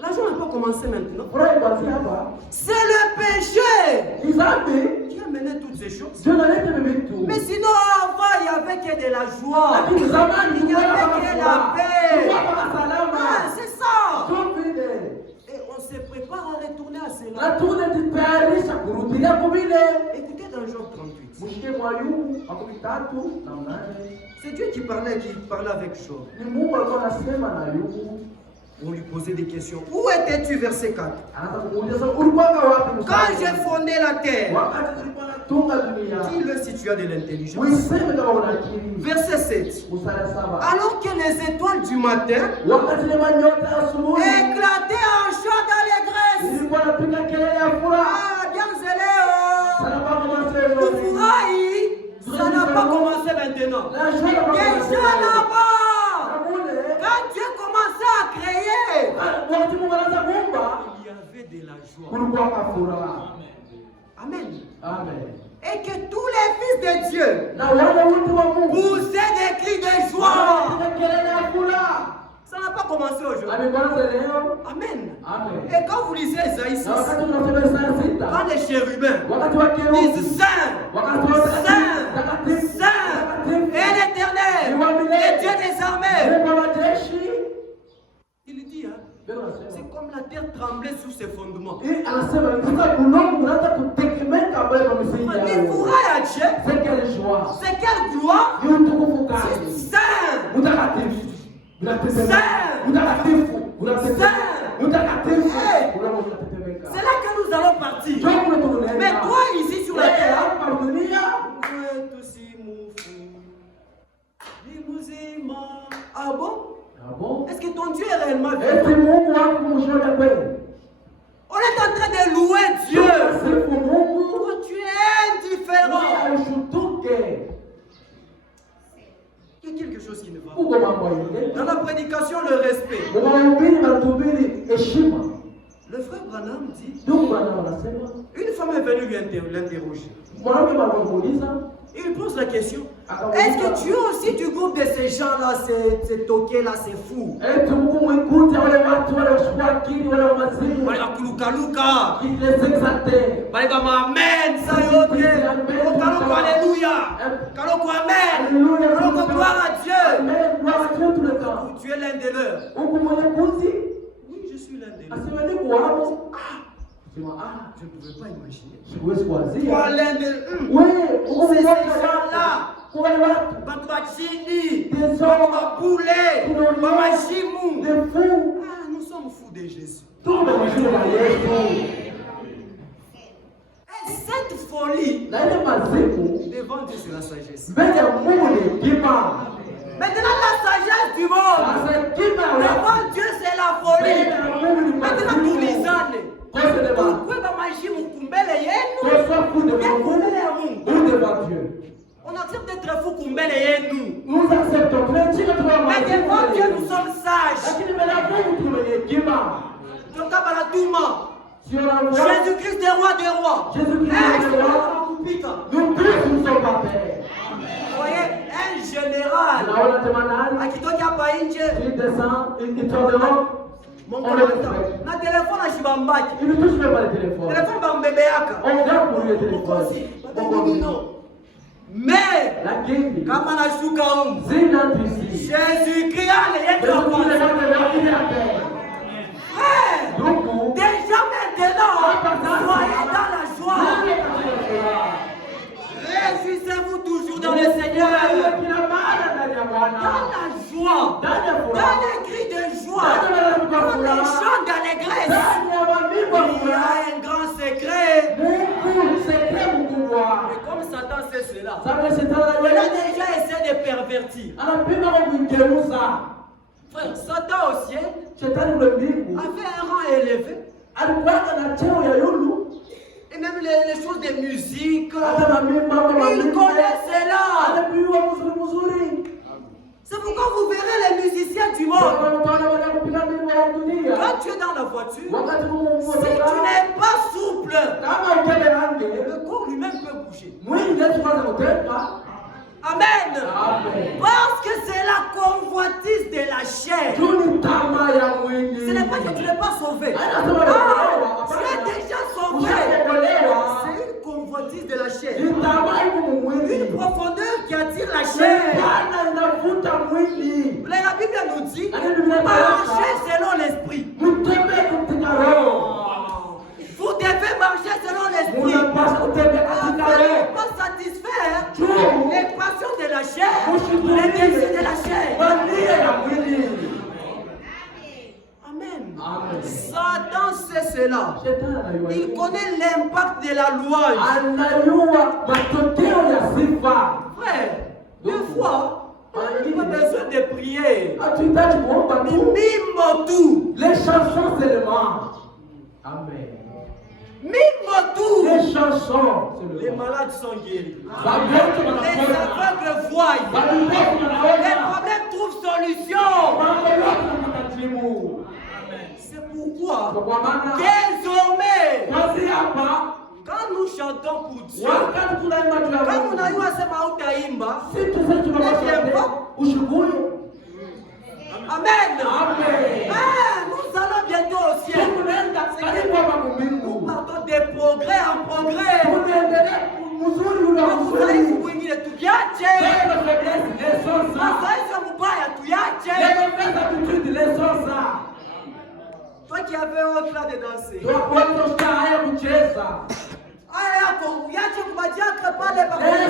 La joie n'a pas commencé maintenant. Furaha ikaanza hapa. C'est le péché Dhambi qui a mené toutes ces choses. ndio inaleta vitu. Mais sinon, avant, il n'y avait que de la joie. Lakini zamani Il n'y avait que la paix. Kwa salama. Ah, c'est ça. Ndio vile. Et on se prépare à retourner à Na cela. tunajitayarisha kurudia kubile. Écoutez dans Job 38. Mshike kwa Ayubu 3:8. C'est Dieu qui parlait avec Job. Ni Mungu alikuwa anasema na Ayubu. On lui posait des questions. Où étais-tu, verset 4? Anaanza kumuuliza ulikuwa wapi? Quand j'ai fondé la terre, Wakati tulikuwa natunga dunia. dis-le si tu as de l'intelligence. Uiseme kama una akili. Verset 7. Mstari 7. Alors que les étoiles du matin Wakati ile manyota asubuhi éclataient en chant d'allégresse. ilikuwa napiga kelele ya furaha. Ah, bien zélé, oh. Ça n'a pas commencé aujourd'hui. Kufurahi, ça n'a pas commencé maintenant. La joie n'a pas commencé. Déjà là-bas, Amune. quand Dieu commençait à créer, Wakati Mungu anaanza kuumba il y avait de la joie. kulikuwa na furaha. Amen. Amen. Et que tous les fils de Dieu Na wale wote wa Mungu poussaient des cris de joie. wanapiga kelele ya furaha. Ça n'a pas commencé aujourd'hui. Amekwanza leo. Amen. Amen. Et quand vous lisez Isaïe 6, Na wakati tunasoma Isaya 6, quand les chérubins wakati wa kerubi, disent Saint, wakati wa Saint, takatifu, Saint et l'Éternel, le Dieu des armées, Mungu wa majeshi, il dit, hein, Biblia inasema c'est comme la terre tremblait sous ses fondements. anasema sasa udongo unaanza kutetemeka mbele ya misingi Ni yao. furaha ya Dieu, C'est quelle joie. c'est quelle gloire, Ni utukufu gani. Saint, Mtakatifu. Unatetemeka. Saint. Mtakatifu. Unatetemeka. Saint. Mtakatifu. Hey. Unatetemeka. c'est là que nous allons partir. Ndio kule tunaenda. Mais toi ici sur la terre, hapa dunia ah bon? ah bon? Est-ce que ton Dieu est réellement Eti vivant? Mungu wako kumshoda kweli. On est en train de louer Dieu. Sifu Mungu. Toi, tu es indifférent. Ushutuke. Il y a quelque chose qui ne va pas. Uko mambo ile. Dans la prédication, le respect. Mwanahubiri na tuhubiri heshima. Le frère Branham dit, Ndugu bwana wanasema, une femme est venue l'interroger. mwanamke anamuuliza, Il pose la question, est-ce que tu es aussi du groupe de ces gens-là, ces toqués-là, ces fous? eti Mungu mwikuti wale watu wale washukua akili wale wamazimu. Wale bakulukaluka, Qui les exaltait. wale kama amen, ça yote, kaloko alléluia, kaloko amen, Alléluia. kaloko gloire à Dieu. Amen. Gloire à Dieu tout le temps. Tu es l'un de leurs. Huku mwikuti Oui, je suis l'un de leurs. asema ni kuwamo. Sema Je ne pouvais pas imaginer. siwezi kuanzia. Toi, l'un de Wewe uko c'est ces mmoja gens-là. kwa wale watu Batu bachini, des batu hommes babule, bamashimu. des fous. Ah, nous sommes fous de Jésus. Tout le monde wa Yesu. Et cette folie, Na ile mazimu devant Dieu, c'est la sagesse. mbele ya Mungu ni hekima. Maintenant, la sagesse du monde, Sasa hekima ya watu. devant Dieu, c'est la folie. Mbele ya Mungu ni Maintenant, mazimu. tulizane. Kose de ba. Tukwe bamashimu kumbele yenu, Sois fou de bien Mungu kumbele ya Mungu. ou devant Dieu. On accepte d'être fou kumbele yenu. Nous acceptons. Tunachika tuwa Mais devant Dieu, nous mazimu. sommes sages. Lakini mbele ya Mungu tumenye hekima. Tokabalatuma. Si on envoie Jésus-Christ est roi des rois. Jésus-Christ est roi. Nous tous nous sommes pas pères. Vous voyez, un général Naona temanani. akitoka hapa nje, Il descend, il tourne devant. Mungu On le anataka. respecte. Na telefone ashibambaki. Il ne touche même pas le téléphone. Telefone bambebeaka. On regarde pour lui le Mukosi. téléphone. Babino. Mais Lakini kama nashuka humu, zina ici. Jésus-Christ aliyetu Jésus hapa. Christ est venu à terre. Frère, Donc, déjà maintenant, soyez dans la joie. Réjouissez-vous toujours dans le Seigneur. Dans la joie, dans les cris de joie, dans les chants d'allégresse, il y a un grand secret. Et comme Satan sait cela, il a déjà essayé de pervertir. Frère, Satan au ciel avait un rang élevé. Et même les choses de musique, il connaît cela. C'est pourquoi vous verrez les musiciens du monde. Quand tu es dans la voiture, si tu n'es pas souple, le corps lui-même peut bouger. Amen. Parce que c'est la convoitise de la chair. Ce n'est pas que tu n'es pas sauvé. Tu es déjà sauvé. C'est une convoitise de la chair. Une profondeur qui attire la chair. La Bible nous dit marcher selon l'esprit. Vous devez marcher selon l'esprit. Afin de ne pas satisfaire les passions de la chair, les désirs de la chair. Amen. Satan sait cela. Il connaît l'impact de la louange. Frère, deux fois, on n'a pas besoin de prier. Mime tout. Les chansons seulement. Amen. Mime tout. Les chansons. Les malades sont guéris. Les Les aveugles voient. Les problèmes trouvent solution. C'est pourquoi désormais, quand nous chantons pour Dieu, quand on a eu à ce mautaïmba, Amen. Nous allons bientôt au ciel. Nous partons de progrès en progrès. Vous allez vous bringuer tout yache. Vous allez se moubaïa tout yache. Toi qui avais honte là de danser. Aya yache kubadiaka pale pamoja.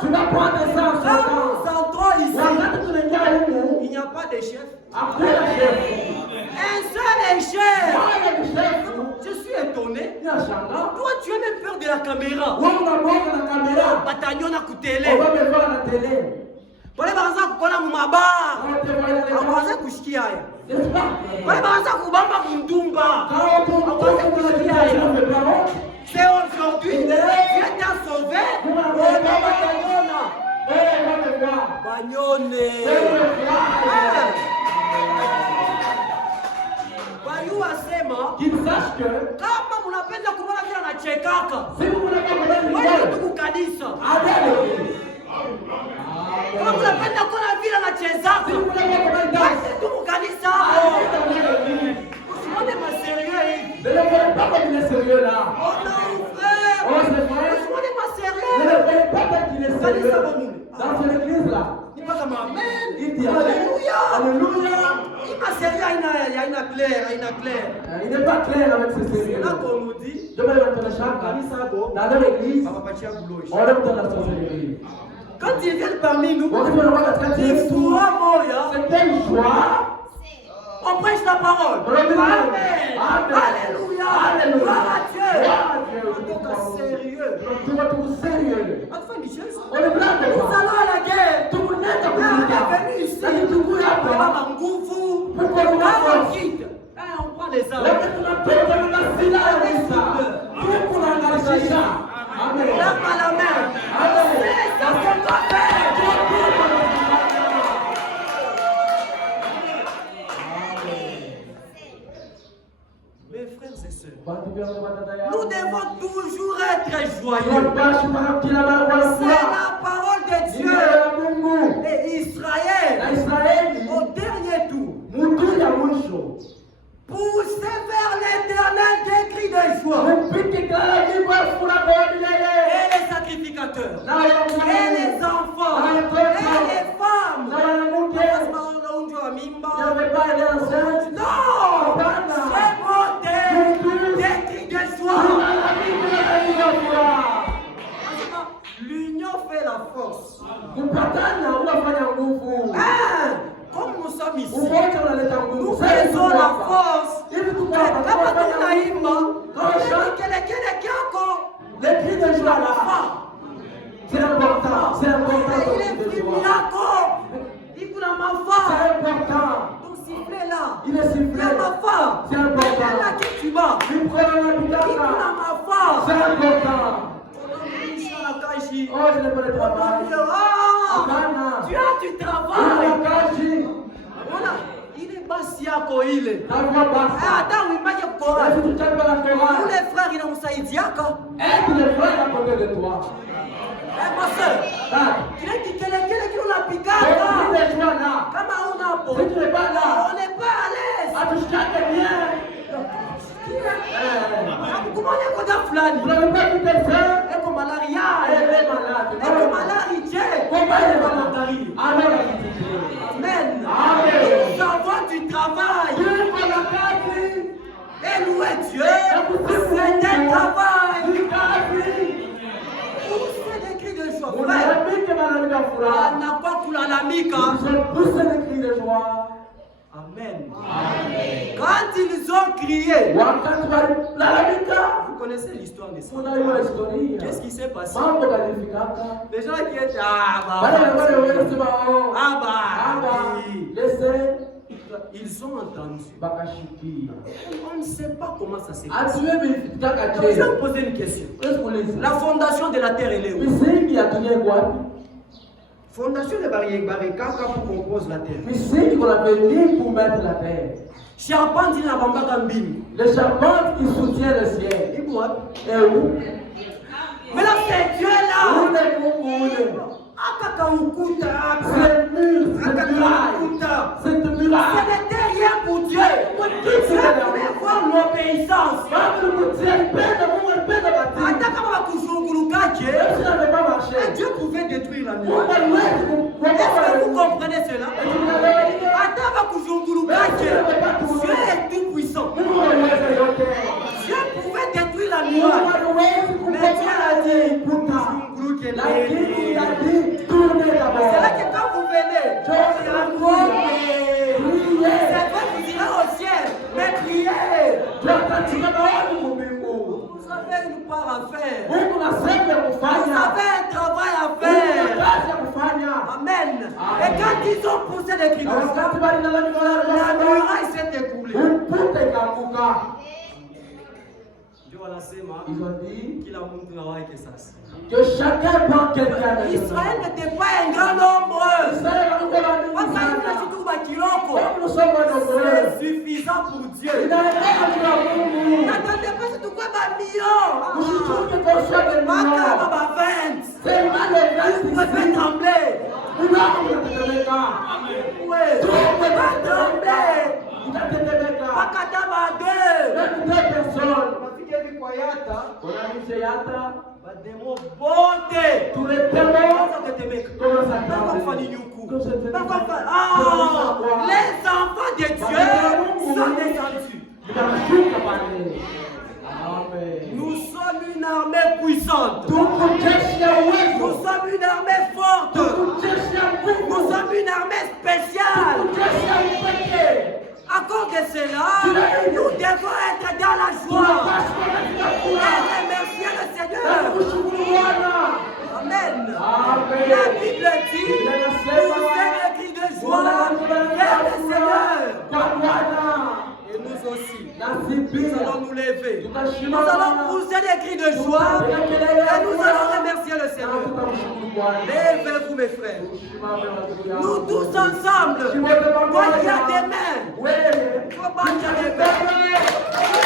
Tu vas prendre ça en il n'y a pas de chef. Un seul est chef. Je suis étonné. Toi, tu as même peur de la caméra. Batagnon a coûté. Wale baanza kukola mumaba. Akaanza kushikia haya. Wale baanza kubamba mundumba. Akaanza kushikia haya. C'est aujourd'hui, Dieu t'a sauvé. Banyone. Bayu asema. Qu'il sache que kama mnapenda kuona vile anachekaka. Si vous voulez pas connaître wewe ndugu kanisa. Kama unapenda kuona vile anachezaka. Si vous voulez pas connaître ndugu kanisa. Usione masérieux hivi. Ne le voyez pas comme il est sérieux là. Oh non frère. Oh c'est vrai. Usione masérieux. Ne le voyez pas comme il est sérieux. Dans cette église là. Il dit amen. Il dit alléluia. Alléluia. Il m'a sérieux, il y a une claire. Il n'est pas clair avec ce sérieux. Là qu'on nous dit, je vais mettre le chant dans leur église. On leur donne la chose de l'église. Quand ils viennent parmi nous, il faut c'est quelle joie. On prêche la parole. Amen. Alléluia. Alléluia. Sérieux. Tu vas trouver sérieux. On est blanc. Nous allons à la guerre. Tout le monde est venu ici. On prend les armes. L'arme à la main. C'est ce qu'on doit faire. Mes frères et sœurs, nous devons toujours être joyeux. C'est la parole de Dieu. Et Israël, au dernier tour, poussez vers l'Éternel des cris de joie. Et les sacrificateurs, et les enfants, et les femmes. Non, c'est monter des cris de joie. force. Kupatana unafanya nguvu. Comme nous sommes ici, Umoja unaleta nguvu. nous faisons la force. Hivi tuko Kama hapa tunaimba, Kama kelekele kyako. les cris de joie là. C'est important. C'est important. Ile fimu yako iko na C'est mafaa. important. Donc sifflet là, Il est sifflé. il y a mafaa. C'est important. Là qui tu vas, Mikono na iko na bidaka. mafaa. C'est important. Kashi. Oh, je n'ai pas le travail. Ah, tu as du travail. Kashi. Voilà, il est basi yako ile. Ta voix basse. Hata uimbaje chorale. Est-ce que tu tapes la chorale? Ule frère inamsaidiaka. Aide les frères à côté de toi. Ma soeur, Ah. kile kile Le unapigaka. cri de joie là. Kama unapo. Si tu n'es pas là. On n'est pas à l'aise. Ah, tu chantes bien. Kumanya koda fulani. Vous n'avez pas vu tes frères? Eko malaria. Elle est malade. Eko malaria je. Comment elle est malade? Alors, elle dit. Amen. Amen. Nous avons du travail. Dieu va la case. Et louer Dieu. C'est un travail. Du case. Poussez des cris de joie. Vous Frère. n'avez mis que malade à froid. N'a pas kulalamika. Ils ont poussé des cris de joie. Amen. Quand ils ont crié, Wakati walilalamika, vous connaissez l'histoire de ça. unajua historia. Qu'est-ce qui s'est passé? Mambo yalifikaka. Les gens qui étaient Wale wale wanasema oh. Abba, Laissez ils ont entendu. bakashikia. On ne sait pas comment ça s'est passé. Atuwe bifikaka Je vais je. vous poser une question. Esikuuliza. La fondation de la terre, elle est où? Misingi ya dunia iko wapi? Fondation de Barikaka pour qu'on pose la terre. Misingi qu'on a venu pour mettre la terre. Charpente na bambaka mbini. Le charpente qui soutient le ciel. Et quoi? Et où? Mais là, c'est Dieu là. Où est Mungu ule? Akaka ukuta. C'est mur, c'est Akaka muraille. ukuta. C'est Ce muraille. n'était rien pour Dieu. Dieu voulait voir l'obéissance. Baba mkutia ipenda Mungu alipenda batini. Hata kama wakuzungulukaje, Même si n'avait pas marché. Dieu pouvait détruire la Mungu muraille. aliwezi Est-ce que vous kumwokoa. comprenez cela? Tunaelewa. Hata wakuzungulukaje, Dieu est tout puissant. Mungu aliweza yote. Dieu pouvait détruire la Mungu muraille. aliwezi kumwokoa kuta. Lakini il a dit tournez C'est là d'abord. que quand vous venez, Je priez. c'est vrai que vous irez au ciel, mais priez. Tunatanzika maombi mbingu. Vous avez une part à faire. Mungu na sehemu ya Vous kufanya. avez un travail à Mungu na faire. kazi ya kufanya. Amen. Et quand ils ont poussé les cris de Na joie, wakati walilalamika la muraille s'est écoulée. ukuta ikaanguka. Dieu anasema Ils ont dit kila mtu awaike sasa. que chacun prend quelqu'un de Israël n'était pas un grand nombre. Israël alikuwa na ndugu Sasa hivi sana. tunashukuru bakiloko. Comme nous sommes nombreux. C'est suffisant pour Dieu. Inaendelea kila Mungu. N'attendez pas si tu crois ba millions. Mshichuke kwa shwa de Makaba mno. ba 20. C'est mal le Vous pouvez trembler. Unaona unatetemeka. Ouais. Tu peux pas trembler. Utatetemeka. Pakata ba 2. Même deux personnes. Unafika hivi kwa yata. Unaishi yata. Ba demo bote. Tuletemo. Kwanza tetemeka. Commence à Pourquoi trembler. fani nyuku? Comme je te dis. Pourquoi fani? Ah! Les enfants de Dieu sont descendus. Tunashuka pale. Amen. Nous sommes une armée puissante. Tuko jeshi ya Nous uwezo. sommes une armée forte. Tuko jeshi ya Nous nguvu. sommes une armée spéciale. Tuko jeshi ya upekee. À cause de cela, nous devons être dans la joie Tunapaswa katika et furaha. remercier le Na Seigneur. kumshukuru Bwana. Amen. Amen. La Bible dit, poussez des cris de joie vers le Seigneur. Kwa Bwana. Et nous aussi, Nasi nous pia. allons nous lever. Nous Tutashimama. allons pousser des cris de joie et nous allons remercier le Na Seigneur. tutamshukuru Bwana. Levez-vous mes frères. Tusimame ndugu yangu. Nous tous ensemble, Tusimame pamoja. toi qui as des mains, Wewe. toi qui as des mains.